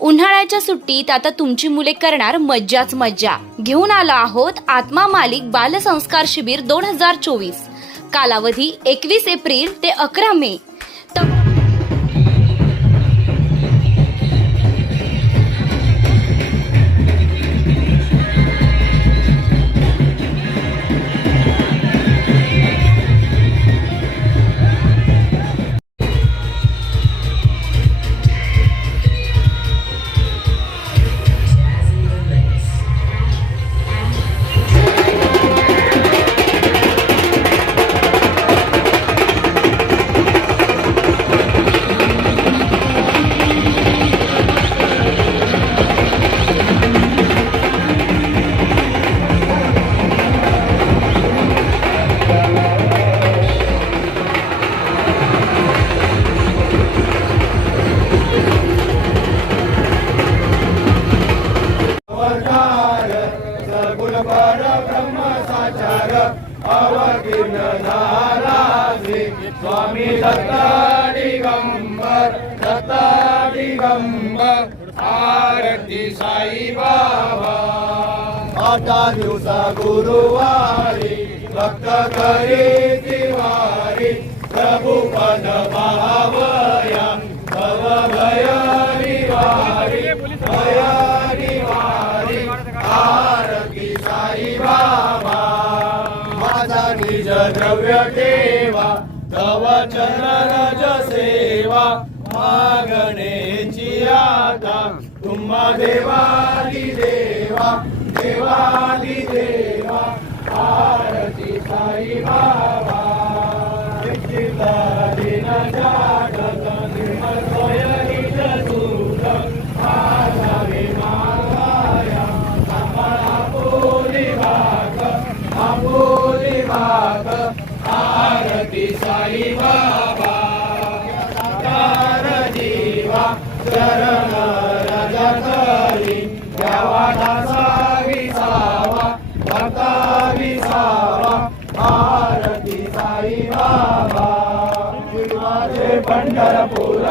उन्हाळ्याच्या सुट्टीत आता तुमची मुले करणार मज्जाच मज्जा. घेऊन आलो आहोत आत्मा मालिक बालसंस्कार शिबिर दोन हजार चोवीस. कालावधी एकवीस एप्रिल ते अकरा मे. स्वामी दत्ता दिगंबर दत्ता दिगंबर आरती साई बाबा। आठा दिवसा गुरुवारी भक्त करी दिवारी प्रभू पद द्रव्य ठेवा तव चरण सेवा. मागणेची आता तुम्हा देवाली देवा देवाली देवा. आरती साई बाबा. आरती साई बाबा साकार जीवा चरण राजा करी द्यावा विसावा भक्ता विसावा आरती साई बाबा माझे पंढरपूर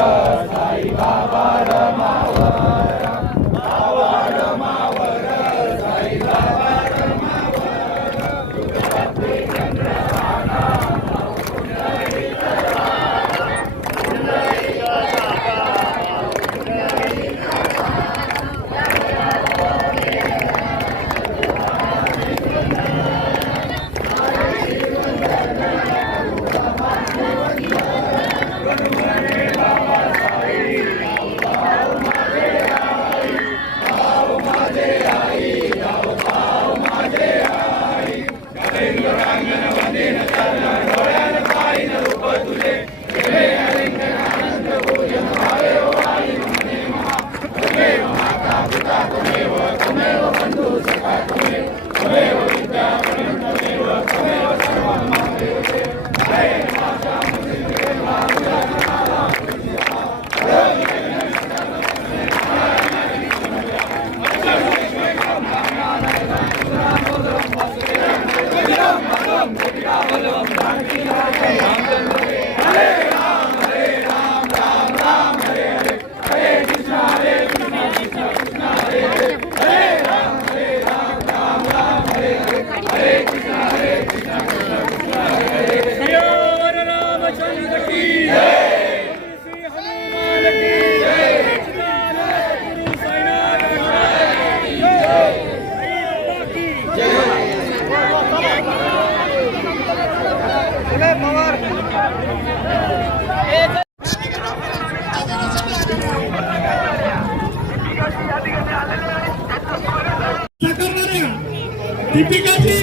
दीपिकाची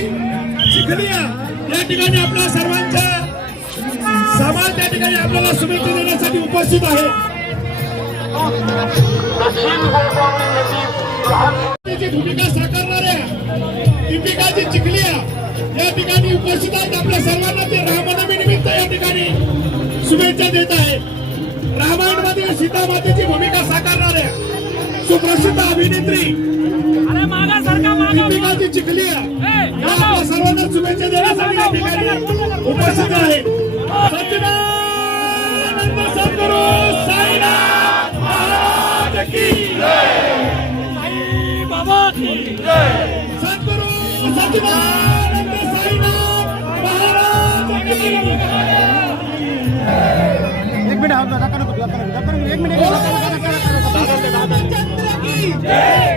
चिखलिया या ठिकाणी आपल्या सर्वांच्या समाज त्या ठिकाणी आपल्याला शुभेच्छा देण्यासाठी उपस्थित आहे. भूमिका साकारणाऱ्या दीपिकाची चिखलिया या ठिकाणी उपस्थित आहेत. आपल्या सर्वांना ते रामनवमी निमित्त या ठिकाणी शुभेच्छा देत आहे. रामायणमध्ये सीतामातेची भूमिका साकारणाऱ्या सुप्रसिद्ध अभिनेत्री चिखली सर्वांना शुभेच्छा देण्यासाठी या ठिकाणी उपस्थित आहे सद्गुरू साईनाथ महाराज की जय सद्गुरु सच्चिदानंद साईनाथ महाराज की एक मिनिट नको नका नको नका नको एक मिनिट नका नका नका रामचंद्र की एवढीच